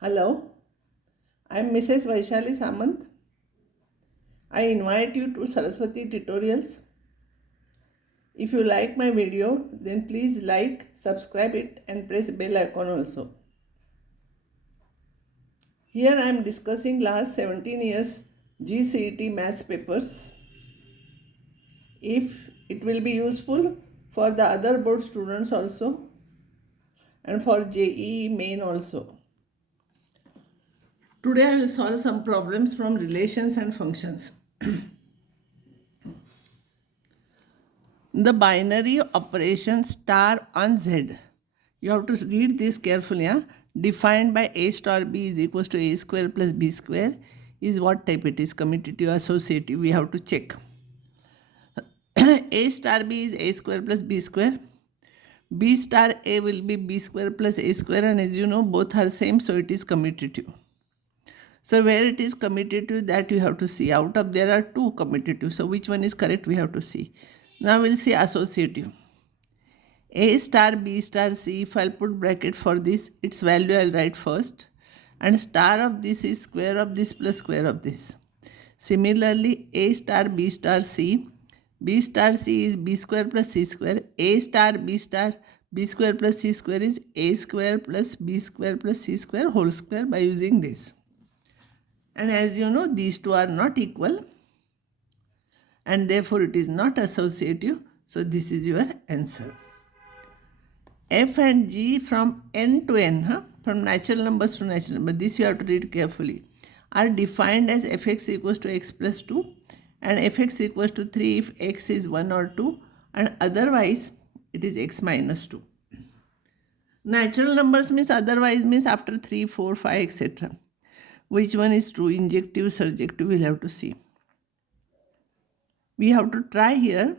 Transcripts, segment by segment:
Hello, I am Mrs. Vaishali Samant. I invite you to Saraswati Tutorials. If you like my video, then please like, subscribe it and press bell icon also. Here I am discussing last 17 years C.E.T maths papers. If it will be useful for the other board students also and for JEE main also. Today I will solve some problems from relations and functions. The binary operation star on Z. You have to read this carefully. Defined by A star B is equals to A square plus B square is what type it is, commutative, associative. We have to check. A star B is A square plus B square. B star A will be B square plus A square, and as you know both are same, so it is commutative. So where it is commutative, that you have to see. Out of there are two commutative, so which one is correct we have to see. Now we'll see associative. A star B star C, if I'll put bracket for this, its value I'll write first, and star of this is square of this plus square of this. Similarly, A star B star C, B star C is B square plus C square, A star B square plus C square is A square plus B square plus C square whole square by using this. And as you know, these two are not equal and therefore it is not associative. So this is your answer. F and G from n to n, from natural numbers to natural number, this you have to read carefully, are defined as fx equals to x plus 2 and fx equals to 3 if x is 1 or 2, and otherwise it is x minus 2. Natural numbers means otherwise means after 3, 4, 5, etc. Which one is true? Injective, surjective, we'll have to see. We have to try here.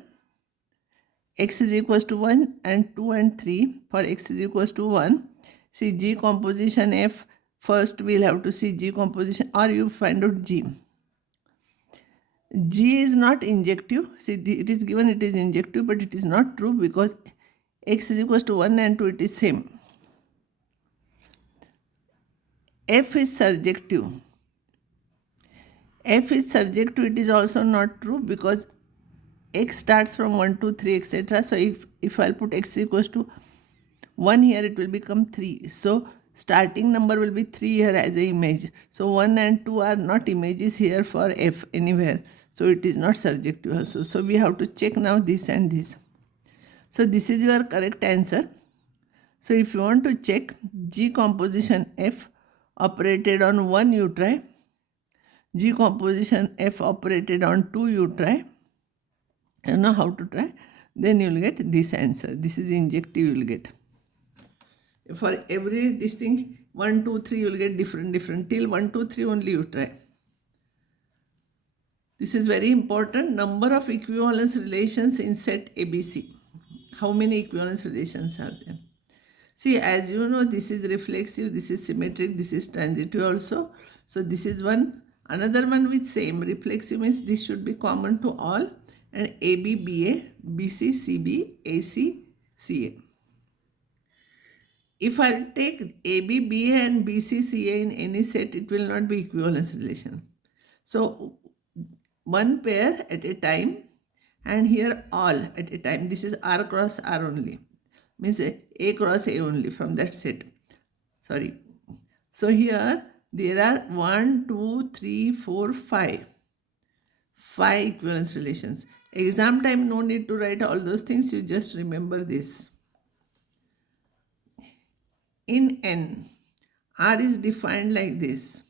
X is equals to 1 and 2 and 3. For x is equals to 1, see G composition F. First we'll have to see G composition, or you find out G. G is not injective. See, it is given it is injective, but it is not true because x is equals to 1 and 2, it is same. F is surjective. F is surjective, it is also not true because x starts from 1, 2, 3, etc. So if I'll put x equals to 1 here, it will become 3. So starting number will be 3 here as an image. So 1 and 2 are not images here for f anywhere. So it is not surjective also. So we have to check now this and this. So this is your correct answer. So if you want to check G composition F operated on 1, you try. G composition F operated on 2, you try. You know how to try. Then you will get this answer. This is injective you will get. For every this thing 1, 2, 3 you will get different till 1, 2, 3 only you try. This is very important. Number of equivalence relations in set ABC. How many equivalence relations are there? See, as you know, this is reflexive, this is symmetric, this is transitive also. So this is one. Another one with same. Reflexive means this should be common to all, and AB, BA, BC, CB, AC, CA. If I take AB, BA and BC, CA in any set, it will not be equivalence relation. So one pair at a time, and here all at a time. This is R cross R only. Means A cross A only from that set. Sorry. So here there are 1, 2, 3, 4, 5. 5 equivalence relations. Exam time, no need to write all those things. You just remember this. In N, R is defined like this.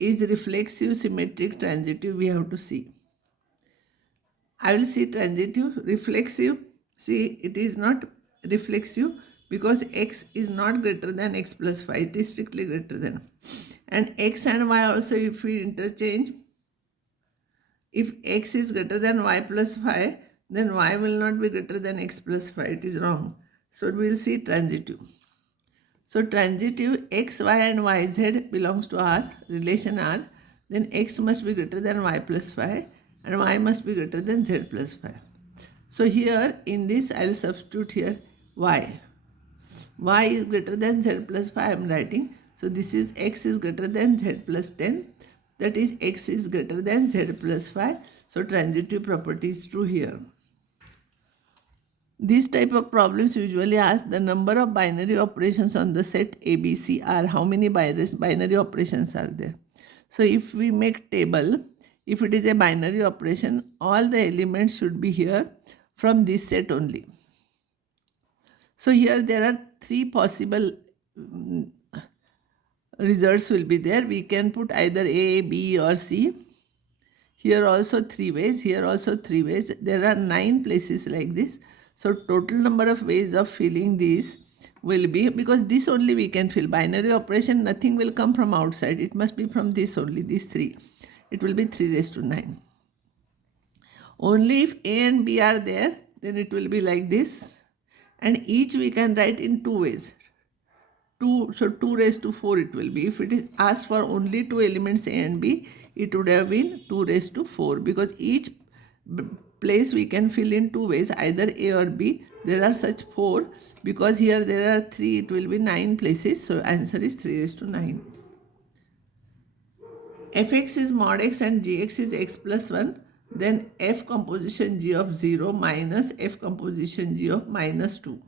Is reflexive, symmetric, transitive, we have to see. I will see transitive, reflexive. See, it is not reflexive because x is not greater than x plus 5. It is strictly greater than. And x and y also, if we interchange, if x is greater than y plus 5, then y will not be greater than x plus 5. It is wrong. So we will see transitive. So transitive, x, y and y, z belongs to R, relation R. Then x must be greater than y plus 5 and y must be greater than z plus 5. So here in this I will substitute here y. Y is greater than z plus 5 I am writing. So this is x is greater than z plus 10. That is x is greater than z plus 5. So transitive property is true here. These type of problems usually ask the number of binary operations on the set ABC are how many binary operations are there. So if we make table, if it is a binary operation, all the elements should be here from this set only. So here there are three possible results will be there. We can put either A, B or C. Here also three ways, here also three ways. There are 9 places like this. So total number of ways of filling this will be, because this only we can fill. Binary operation, nothing will come from outside. It must be from this only, these 3. It will be 3 raised to 9. Only if A and B are there, then it will be like this. And each we can write in 2 ways. 2, so 2 raised to 4 it will be. If it is asked for only 2 elements A and B, it would have been 2 raised to 4, because each place we can fill in 2 ways, either A or B. There are such 4, because here there are 3, it will be 9 places. So answer is 3 raised to 9. Fx is mod x and gx is x plus 1. Then f composition g of 0 minus f composition g of minus 2.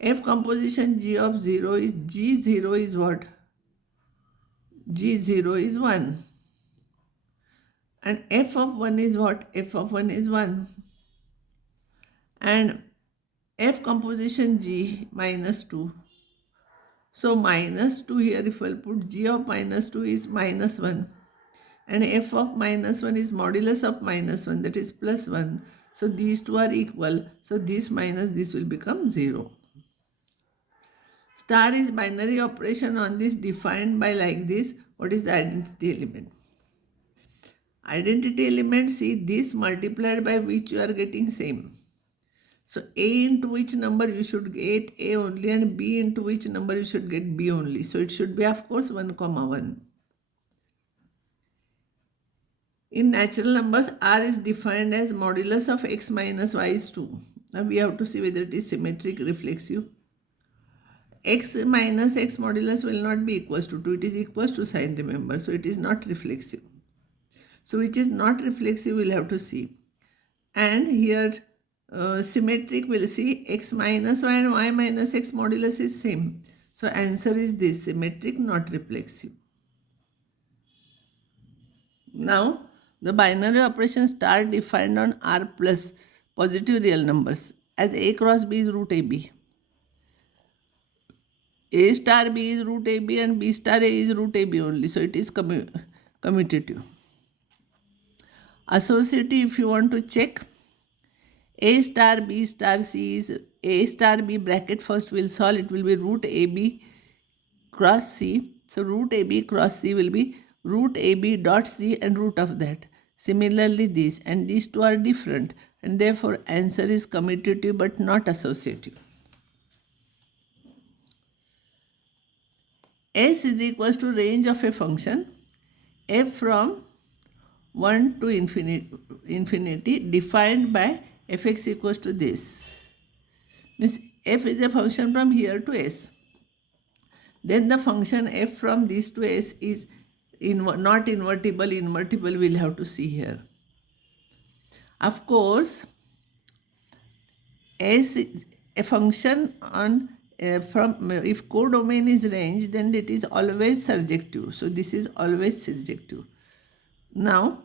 F composition g of 0 is g0 is what? G0 is 1. And f of 1 is what? F of 1 is 1. And f composition g minus 2. So minus 2 here, if I'll put g of minus 2 is minus 1. And f of minus 1 is modulus of minus 1, that is plus 1. So these two are equal. So this minus this will become 0. Star is binary operation on this defined by like this. What is the identity element? Identity element, see this multiplied by which you are getting same. So A into which number you should get A only, and B into which number you should get B only. So it should be of course 1, 1. In natural numbers, R is defined as modulus of x minus y is 2. Now we have to see whether it is symmetric, reflexive. X minus x modulus will not be equals to 2. It is equals to sign, remember. So it is not reflexive. So which is not reflexive, we'll have to see. And here symmetric, we'll see x minus y and y minus x modulus is same. So answer is this, symmetric, not reflexive. Now the binary operation star defined on R plus positive real numbers as A cross B is root AB. A star B is root AB and B star A is root AB only. So it is commutative. Associative, if you want to check, A star B star C is A star B bracket first will solve. It will be root AB cross C. So root AB cross C will be root AB dot C and root of that. Similarly this, and these two are different, and therefore answer is commutative but not associative. S is equals to range of a function f from 1 to infinity defined by fx equals to this. Means f is a function from here to s. Then the function f from this to s is not invertible. Invertible we'll have to see here. Of course, s is a function on from if codomain is range, then it is always surjective. So this is always surjective. Now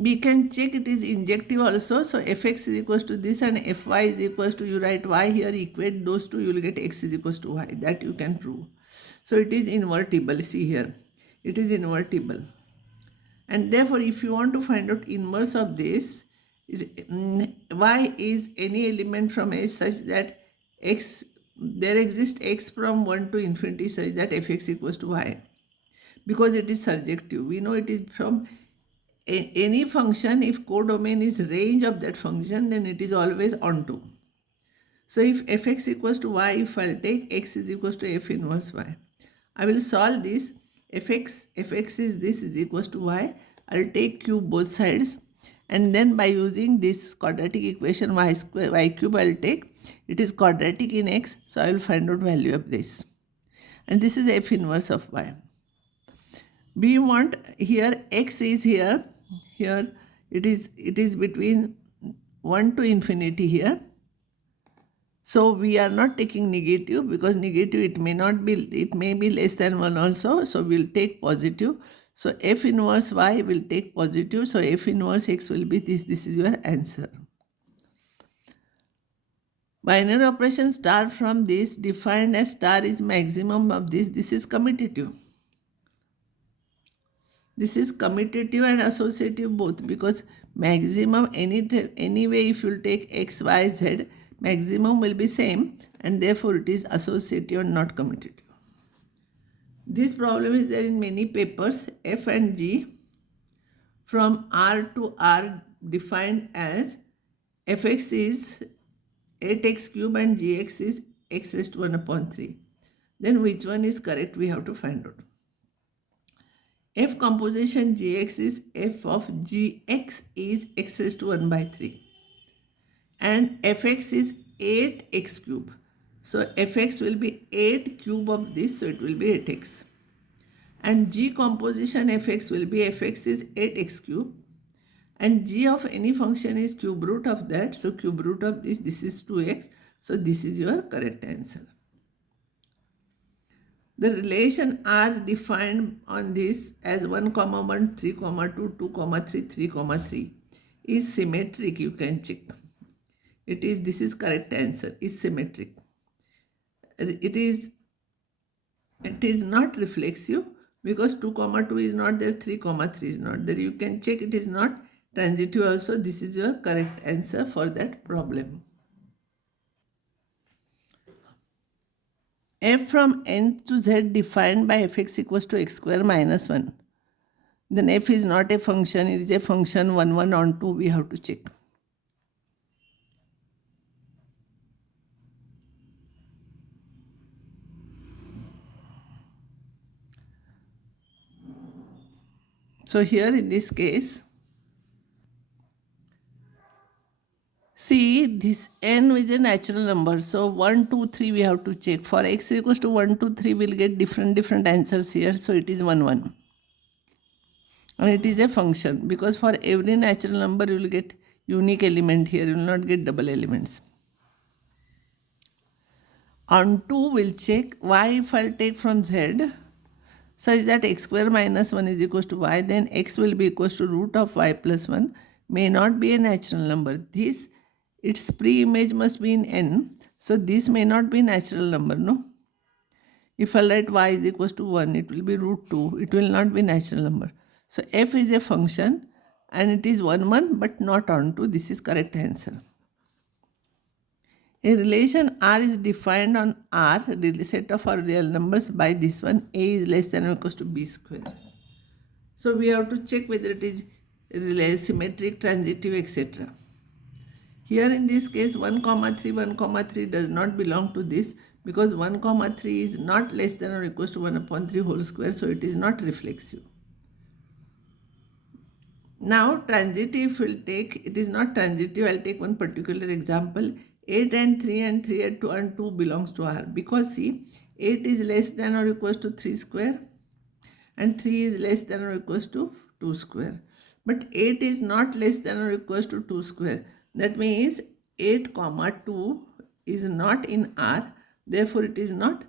we can check it is injective also. So fx is equals to this and fy is equals to, you write y here, equate those two, you will get x is equals to y. That you can prove. So it is invertible. See here, it is invertible. And therefore if you want to find out inverse of this, y is any element from S such that x, there exists x from 1 to infinity such that fx equals to y. Because it is surjective. We know it is from any function. If codomain is range of that function, then it is always onto. So if fx equals to y, if I'll take x is equals to f inverse y, I will solve this. fx is this is equals to y. I'll take cube both sides, and then by using this quadratic equation y square y cube I'll take, it is quadratic in x, so I will find out value of this, and this is f inverse of y. We want here x is here it is between 1 to infinity here. So we are not taking negative, because negative it may be less than 1 also. So we'll take positive. So f inverse y will take positive. So f inverse x will be this. This is your answer. Binary operation star from this defined as star is maximum of this. This is commutative. This is commutative and associative both, because maximum anyway if you take x, y, z, maximum will be same, and therefore it is associative and not commutative. This problem is there in many papers. F and G from R to R defined as fx is 8x cube and gx is x raised to 1 upon 3. Then which one is correct we have to find out. F composition gx is f of gx is x raised to 1 by 3. And fx is 8x cube. So fx will be 8 cube of this, so it will be 8x. And g composition fx will be fx is 8x cube. And g of any function is cube root of that. So cube root of this is 2x. So this is your correct answer. The relation R defined on this as 1, 1, 3, 2, 2, 3, 3, 3 is symmetric. You can check. This is correct answer, is symmetric. It is not reflexive, because 2, 2 is not there, 3, 3 is not there. You can check, it is not transitive also. This is your correct answer for that problem. F from n to z defined by fx equals to x square minus 1. Then f is not a function, it is a function 1, 1 on 2. We have to check. So here in this case, see, this n is a natural number. So 1, 2, 3 we have to check. For x equals to 1, 2, 3 we'll get different answers here. So it is 1, 1. And it is a function, because for every natural number you will get unique element here. You will not get double elements. On 2 we'll check y if I'll take from z such that x square minus 1 is equals to y, then x will be equals to root of y plus 1 may not be a natural number. This, its pre-image must be in n. So this may not be natural number, no? If I write y is equals to 1, it will be root 2. It will not be natural number. So f is a function and it is 1, 1 but not on 2. This is correct answer. A relation R is defined on R, the set of our real numbers, by this one, A is less than or equals to B square. So we have to check whether it is symmetric, transitive, etc. Here in this case 1, 3, 1, 3 does not belong to this, because 1, 3 is not less than or equals to 1 upon 3 whole square, so it is not reflexive. Now transitive will take, it is not transitive, I will take one particular example. 8 and 3 and 3 and 2 and 2 belongs to R, because see, 8 is less than or equals to 3 square and 3 is less than or equals to 2 square. But 8 is not less than or equals to 2 square. That means 8, 2 is not in R, therefore it is not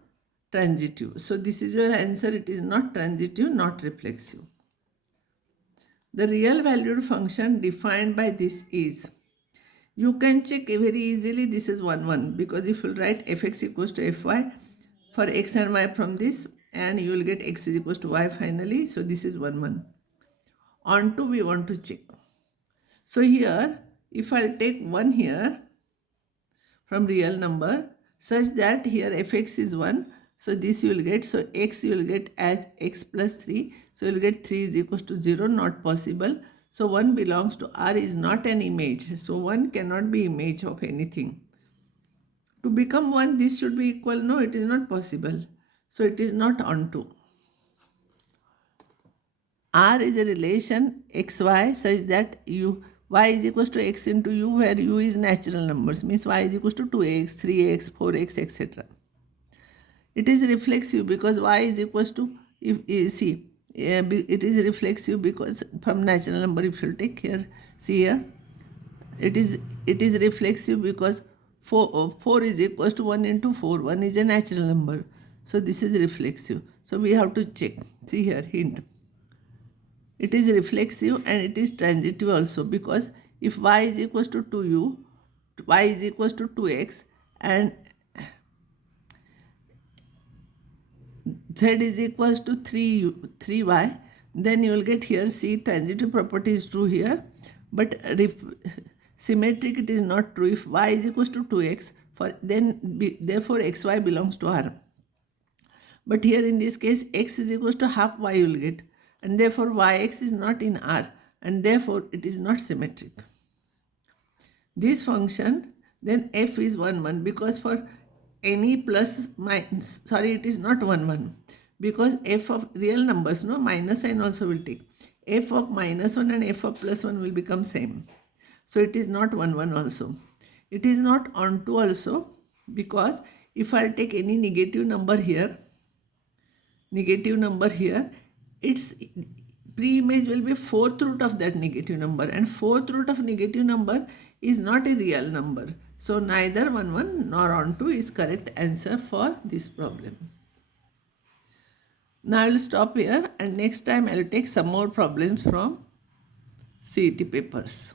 transitive. So this is your answer, it is not transitive, not reflexive. The real valued function defined by this is, you can check very easily, this is 1, 1, because if you write fx equals to fy for x and y from this, and you will get x is equals to y finally. So this is 1, 1. On 2 we want to check. So here, if I'll take 1 here from real number, such that here fx is 1, so this you will get, so x you will get as x plus 3, so you will get 3 is equals to 0, not possible. So 1 belongs to R, is not an image, so 1 cannot be image of anything. To become 1, this should be equal, no, it is not possible, so it is not on 2. R is a relation xy such that y is equals to x into u, where u is natural numbers, means y is equals to 2x, 3x, 4x, etc. It is reflexive because y is equals to, if see, it is reflexive because from natural number, if you take here, see here, it is reflexive because 4 is equals to 1 into 4. 1 is a natural number. So this is reflexive. So we have to check. See here, hint. It is reflexive and it is transitive also, because if y is equals to 2u, y is equals to 2x, and z is equals to 3y, then you will get here, see, transitive property is true here, but symmetric it is not true. If y is equals to 2x, therefore xy belongs to R. But here in this case, x is equals to half y you will get, and therefore yx is not in R, and therefore it is not symmetric. This function, then f is 1 1, because for any plus minus, sorry, it is not 1 1, because f of real numbers, no, minus sign also will take. F of minus 1 and f of plus 1 will become same. So it is not 1 1 also. It is not onto also, because if I take any negative number here, its pre-image will be fourth root of that negative number, and fourth root of negative number is not a real number. So neither 1 1 nor onto is correct answer for this problem. Now I will stop here, and next time I will take some more problems from C.E.T papers.